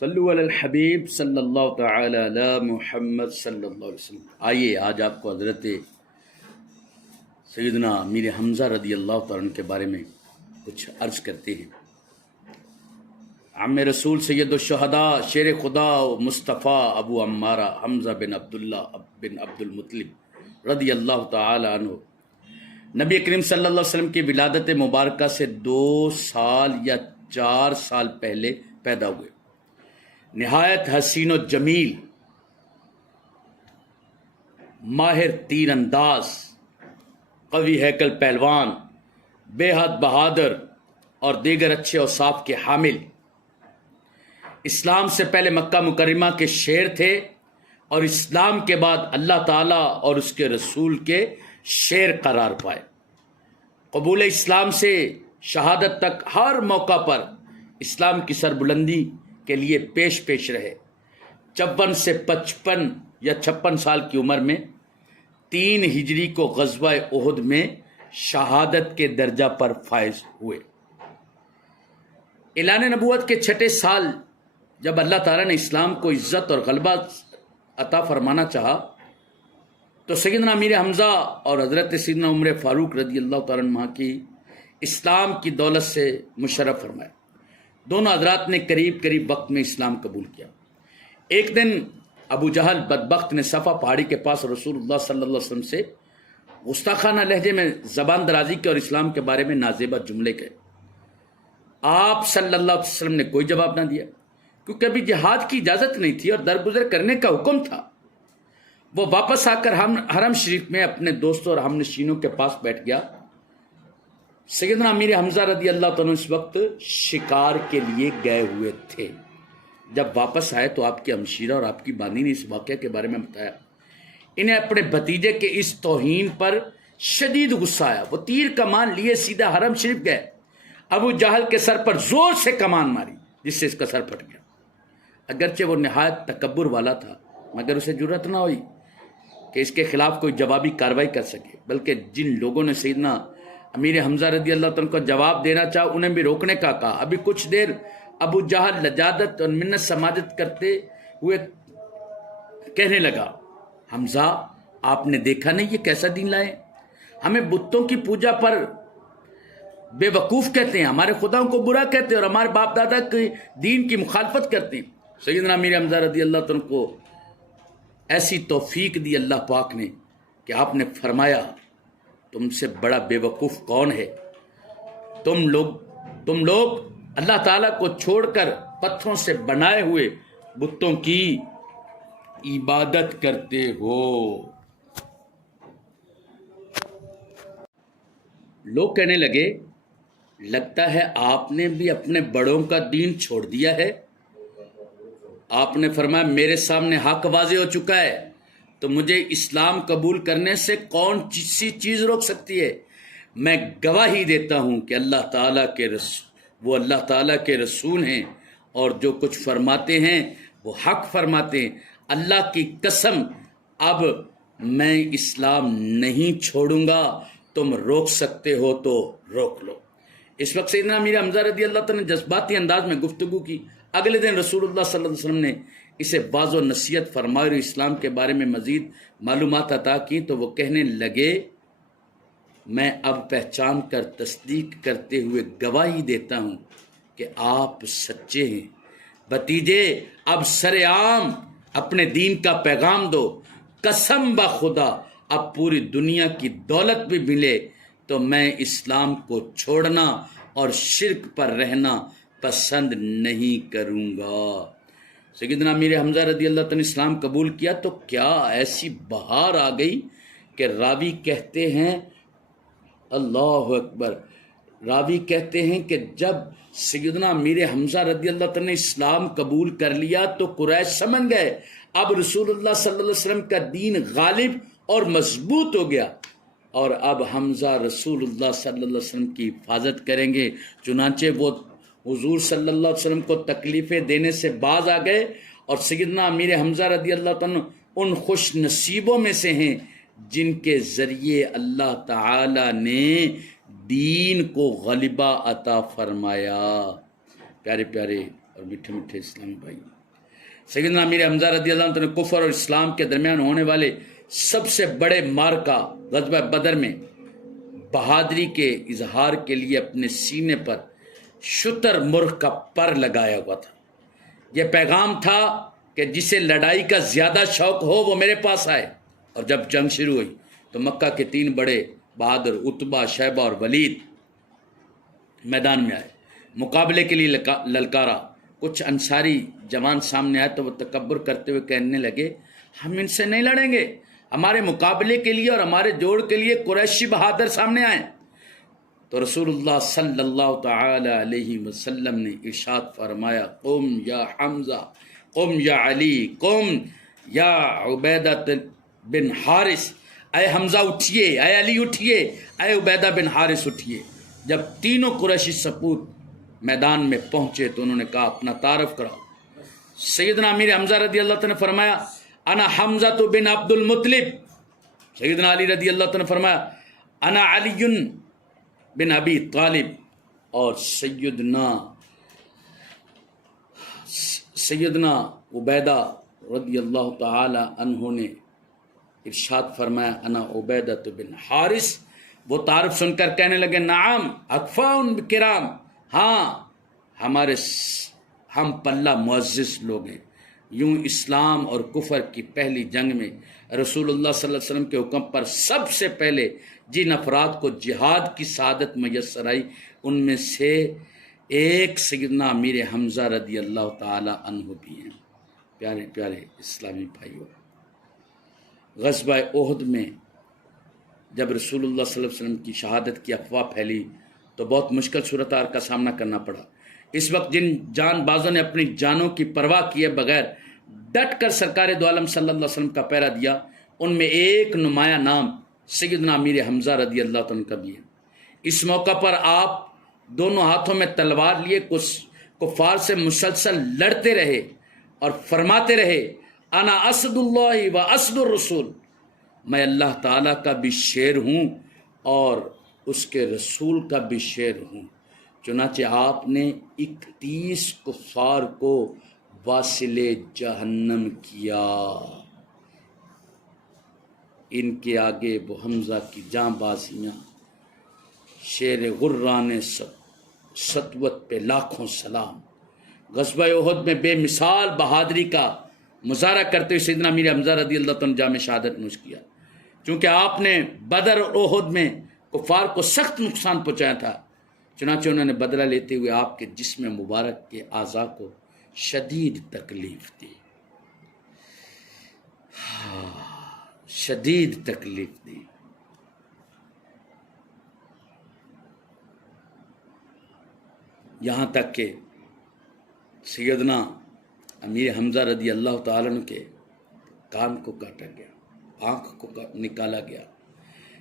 صلو علی الحبیب صلی اللہ تعالی علی محمد صلی اللہ علیہ وسلم۔ آئیے آج آپ کو حضرت سیدنا امیر حمزہ رضی اللہ تعالیٰ عنہ کے بارے میں کچھ عرض کرتے ہیں۔ عم رسول سید الشہداء شیر خدا مصطفیٰ ابو عمارہ حمزہ بن عبداللہ بن عبد المطلب رضی اللہ تعالی عنہ نبی کریم صلی اللہ علیہ وسلم کی ولادت مبارکہ سے 2 سال یا 4 سال پہلے پیدا ہوئے۔ نہایت حسین و جمیل، ماہر تیر انداز، قوی ہیکل پہلوان، بے حد بہادر اور دیگر اچھے اوصاف کے حامل، اسلام سے پہلے مکہ مکرمہ کے شیر تھے اور اسلام کے بعد اللہ تعالیٰ اور اس کے رسول کے شیر قرار پائے۔ قبول اسلام سے شہادت تک ہر موقع پر اسلام کی سربلندی کے لیے پیش رہے۔ 54 سے 55 یا 56 سال کی عمر میں 3 ہجری کو غزوہ احد میں شہادت کے درجہ پر فائز ہوئے۔ اعلان نبوت کے 6 سال جب اللہ تعالیٰ نے اسلام کو عزت اور غلبہ عطا فرمانا چاہا تو سیدنا امیر حمزہ اور حضرت سیدنا عمر فاروق رضی اللہ تعالیٰ عنہ کی اسلام کی دولت سے مشرف فرمائے۔ دونوں حضرات نے قریب وقت میں اسلام قبول کیا۔ ایک دن ابو جہل بدبخت نے صفا پہاڑی کے پاس رسول اللہ صلی اللہ علیہ وسلم سے گستاخانہ لہجے میں زبان درازی کے اور اسلام کے بارے میں نازیبہ جملے کہے۔ آپ صلی اللہ علیہ وسلم نے کوئی جواب نہ دیا، کیونکہ ابھی جہاد کی اجازت نہیں تھی اور درگزر کرنے کا حکم تھا۔ وہ واپس آ کر حرم شریف میں اپنے دوستوں اور ہم نشینوں کے پاس بیٹھ گیا۔ سیدنا امیر حمزہ رضی اللہ تعالیٰ اس وقت شکار کے لیے گئے ہوئے تھے۔ جب واپس آئے تو آپ کے ہمشیرہ اور آپ کی بانی نے اس واقعے کے بارے میں بتایا۔ انہیں اپنے بھتیجے کے اس توہین پر شدید غصہ آیا۔ وہ تیر کمان لیے سیدھا حرم شریف گئے۔ ابو جہل کے سر پر زور سے کمان ماری جس سے اس کا سر پھٹ گیا۔ اگرچہ وہ نہایت تکبر والا تھا مگر اسے جرأت نہ ہوئی کہ اس کے خلاف کوئی جوابی کارروائی کر سکے، بلکہ جن لوگوں نے سیدنا امیر حمزہ رضی اللہ عنہ کو جواب دینا چاہا انہیں بھی روکنے کا کہا۔ ابھی کچھ دیر ابو جہل لجاجت اور منت سماجت کرتے ہوئے کہنے لگا، حمزہ آپ نے دیکھا نہیں یہ کیسا دین لائے؟ ہمیں بتوں کی پوجا پر بے وقوف کہتے ہیں، ہمارے خداؤں کو برا کہتے ہیں اور ہمارے باپ دادا کے دین کی مخالفت کرتے ہیں۔ سیدنا امیر حمزہ رضی اللہ عنہ کو ایسی توفیق دی اللہ پاک نے کہ آپ نے فرمایا، تم سے بڑا بے وقوف کون ہے؟ تم لوگ اللہ تعالیٰ کو چھوڑ کر پتھروں سے بنائے ہوئے بتوں کی عبادت کرتے ہو۔ لوگ کہنے لگے، لگتا ہے آپ نے بھی اپنے بڑوں کا دین چھوڑ دیا ہے۔ آپ نے فرمایا، میرے سامنے حق واضح ہو چکا ہے تو مجھے اسلام قبول کرنے سے کون سی چیز روک سکتی ہے؟ میں گواہی دیتا ہوں کہ اللہ تعالیٰ کے رسول ہیں اور جو کچھ فرماتے ہیں وہ حق فرماتے ہیں۔ اللہ کی قسم اب میں اسلام نہیں چھوڑوں گا، تم روک سکتے ہو تو روک لو۔ اس وقت سیدنا امیر حمزہ رضی اللہ تعالیٰ نے جذباتی انداز میں گفتگو کی۔ اگلے دن رسول اللہ صلی اللہ علیہ وسلم نے اسے بعض و نصیحت فرمائی اور اسلام کے بارے میں مزید معلومات عطا کی تو وہ کہنے لگے، میں اب پہچان کر تصدیق کرتے ہوئے گواہی دیتا ہوں کہ آپ سچے ہیں۔ بھتیجے اب سر عام اپنے دین کا پیغام دو۔ قسم بخدا اب پوری دنیا کی دولت بھی ملے تو میں اسلام کو چھوڑنا اور شرک پر رہنا پسند نہیں کروں گا۔ سیدنا امیر حمزہ رضی اللہ عنہ اسلام قبول کیا تو کیا ایسی بہار آ گئی کہ راوی کہتے ہیں، اللہ اکبر، راوی کہتے ہیں کہ جب سیدنا امیر حمزہ رضی اللہ عنہ نے اسلام قبول کر لیا تو قریش سمجھ گئے اب رسول اللہ صلی اللہ علیہ وسلم کا دین غالب اور مضبوط ہو گیا اور اب حمزہ رسول اللہ صلی اللہ علیہ وسلم کی حفاظت کریں گے۔ چنانچہ وہ حضور صلی اللہ علیہ وسلم کو تکلیفیں دینے سے باز آ گئے اور سیدنا امیر حمزہ رضی اللہ عنہ ان خوش نصیبوں میں سے ہیں جن کے ذریعے اللہ تعالی نے دین کو غلبہ عطا فرمایا۔ پیارے پیارے اور میٹھے میٹھے اسلامی بھائی، سیدنا امیر حمزہ رضی اللہ عنہ نے کفر اور اسلام کے درمیان ہونے والے سب سے بڑے معرکہ غزوہ بدر میں بہادری کے اظہار کے لیے اپنے سینے پر شتر مرغ کا پر لگایا ہوا تھا۔ یہ پیغام تھا کہ جسے لڑائی کا زیادہ شوق ہو وہ میرے پاس آئے۔ اور جب جنگ شروع ہوئی تو مکہ کے 3 بڑے بہادر عتبہ، شیبہ اور ولید میدان میں آئے، مقابلے کے لیے للکارا۔ کچھ انصاری جوان سامنے آئے تو وہ تکبر کرتے ہوئے کہنے لگے، ہم ان سے نہیں لڑیں گے، ہمارے مقابلے کے لیے اور ہمارے جوڑ کے لیے قریشی بہادر سامنے آئے۔ تو رسول اللہ صلی اللہ تعالی علیہ وسلم نے ارشاد فرمایا، قم یا حمزہ، قم یا علی، قم یا عبیدہ بن حارث، اے حمزہ اٹھیے، اے علی اٹھیے، اے عبیدہ بن حارث اٹھیے۔ جب تینوں قریشی سپوت میدان میں پہنچے تو انہوں نے کہا، اپنا تعارف کراؤ۔ سیدنا امیر حمزہ رضی اللہ عنہ نے فرمایا، انا حمزہ بن عبد المطلب۔ سیدنا علی رضی اللہ عنہ نے فرمایا، انا علی بن ابی طالب۔ اور سیدنا عبیدہ رضی اللہ تعالی عنہ نے ارشاد فرمایا، انا عبیدہ بن حارث۔ وہ تعارف سن کر کہنے لگے، نعم اکفاء کرام، ہاں ہم پلہ معزز لوگ ہیں۔ یوں اسلام اور کفر کی پہلی جنگ میں رسول اللہ صلی اللہ علیہ وسلم کے حکم پر سب سے پہلے جن افراد کو جہاد کی سعادت میسر آئی ان میں سے ایک سیدنا امیر حمزہ رضی اللہ تعالی عنہ بھی ہیں۔ پیارے پیارے اسلامی بھائیوں، غزوہ احد میں جب رسول اللہ صلی اللہ علیہ وسلم کی شہادت کی افواہ پھیلی تو بہت مشکل صورتحال کا سامنا کرنا پڑا۔ اس وقت جن جان بازوں نے اپنی جانوں کی پرواہ کیے بغیر ڈٹ کر سرکار دو عالم صلی اللہ علیہ وسلم کا پہرا دیا، ان میں ایک نمایاں نام سیدنا امیر حمزہ رضی اللہ عنہ کا بھی ہے۔ اس موقع پر آپ دونوں ہاتھوں میں تلوار لیے کفار سے مسلسل لڑتے رہے اور فرماتے رہے، انا اسد اللہ و اسد الرسول، میں اللہ تعالیٰ کا بھی شیر ہوں اور اس کے رسول کا بھی شیر ہوں۔ چنانچہ آپ نے 31 کفار کو واصل جہنم کیا۔ ان کے آگے وہ حمزہ کی جاں بازیاں، شیر غران سطوت پہ لاکھوں سلام۔ غزوہ احد میں بے مثال بہادری کا مظاہرہ کرتے ہوئے سیدنا امیر حمزہ رضی اللہ عنہ جام شہادت نوش کیا۔ چونکہ آپ نے بدر اور احد میں کفار کو سخت نقصان پہنچایا تھا، چنانچہ انہوں نے بدلہ لیتے ہوئے آپ کے جسم مبارک کے اعضاء کو شدید تکلیف دی، شدید تکلیف دی۔ یہاں تک کہ سیدنا امیر حمزہ رضی اللہ تعالیٰ عنہ کے کان کو کاٹا گیا، آنکھ کو نکالا گیا،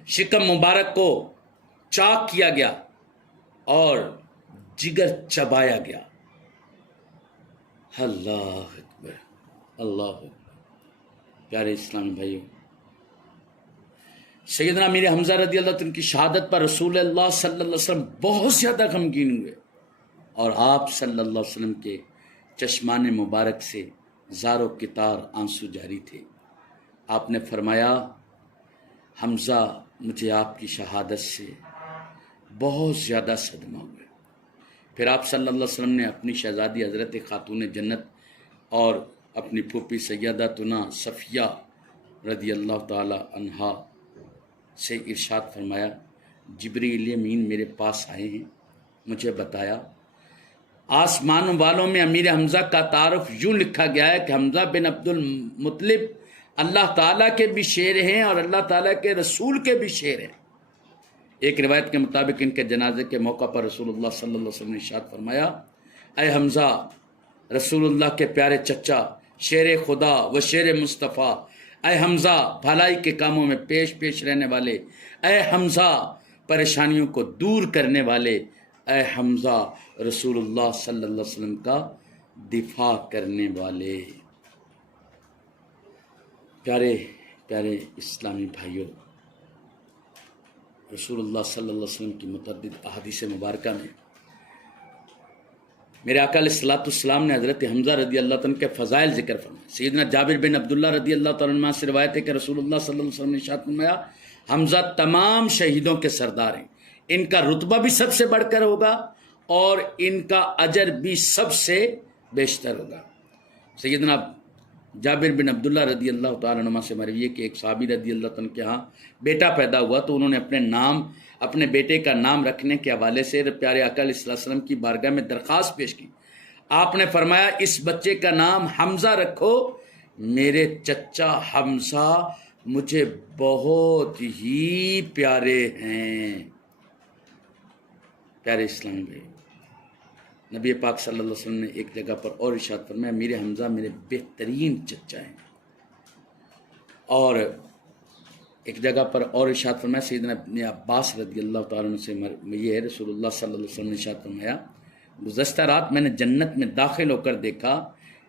شکم مبارک کو چاک کیا گیا اور جگر چبایا گیا۔ اللہ اکبر، اللہ اکبر۔ پیارے اسلامی بھائیوں، سیدنا امیر حمزہ رضی اللہ عنہ کی شہادت پر رسول اللہ صلی اللہ علیہ وسلم بہت زیادہ غمگین ہوئے اور آپ صلی اللہ علیہ وسلم کے چشمان مبارک سے زار و کتار آنسو جاری تھے۔ آپ نے فرمایا، حمزہ مجھے آپ کی شہادت سے بہت زیادہ صدمہ ہوا۔ پھر آپ صلی اللہ علیہ وسلم نے اپنی شہزادی حضرت خاتون جنت اور اپنی پھوپھی سیدتنا صفیہ رضی اللہ تعالی عنہا سے ارشاد فرمایا، جبریل امین میرے پاس آئے ہیں، مجھے بتایا آسمان والوں میں امیر حمزہ کا تعارف یوں لکھا گیا ہے کہ حمزہ بن عبد المطلب اللہ تعالیٰ کے بھی شیر ہیں اور اللہ تعالیٰ کے رسول کے بھی شیر ہیں۔ ایک روایت کے مطابق ان کے جنازے کے موقع پر رسول اللہ صلی اللہ علیہ وسلم نے ارشاد فرمایا، اے حمزہ، رسول اللہ کے پیارے چچا، شیر خدا و شیر مصطفیٰ، اے حمزہ بھلائی کے کاموں میں پیش رہنے والے، اے حمزہ پریشانیوں کو دور کرنے والے، اے حمزہ رسول اللہ صلی اللہ علیہ وسلم کا دفاع کرنے والے۔ پیارے پیارے اسلامی بھائیوں، رسول اللہ صلی اللہ علیہ وسلم کی متعدد احادیث مبارکہ میں میرے آقا علیہ الصلوۃ والسلام نے حضرت حمزہ رضی اللہ تعالیٰ کے فضائل ذکر فرمائے. سیدنا جابر بن عبداللہ رضی اللہ تعالیٰ عنہ سے روایت ہے کہ رسول اللہ صلی اللہ علیہ وسلم نے ارشاد فرمایا حمزہ تمام شہیدوں کے سردار ہیں، ان کا رتبہ بھی سب سے بڑھ کر ہوگا اور ان کا اجر بھی سب سے بیشتر ہوگا. سیدنا جابر بن عبداللہ رضی اللہ تعالیٰ عنہ سے مروی ہے کہ ایک صحابی رضی اللہ تعالیٰ کے ہاں بیٹا پیدا ہوا تو انہوں نے اپنے بیٹے کا نام رکھنے کے حوالے سے پیارے آقا علیہ الصلوۃ والسلام کی بارگاہ میں درخواست پیش کی. آپ نے فرمایا اس بچے کا نام حمزہ رکھو، میرے چچا حمزہ مجھے بہت ہی پیارے ہیں. پیارے اسلام بھائی، نبی پاک صلی اللہ علیہ وسلم نے ایک جگہ پر اور ارشاد فرمایا میرے حمزہ میرے بہترین چچا ہیں. اور ایک جگہ پر اور ارشاد فرمایا سیدنا ابن عباس رضی اللہ تعالیٰ عنہ سے یہ ہے رسول اللہ صلی اللہ علیہ وسلم نے ارشاد فرمایا گزشتہ رات میں نے جنت میں داخل ہو کر دیکھا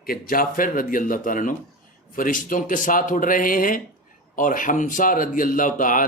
کہ جعفر رضی اللہ تعالیٰ عنہ فرشتوں کے ساتھ اڑ رہے ہیں اور حمزہ رضی اللہ تعالیٰ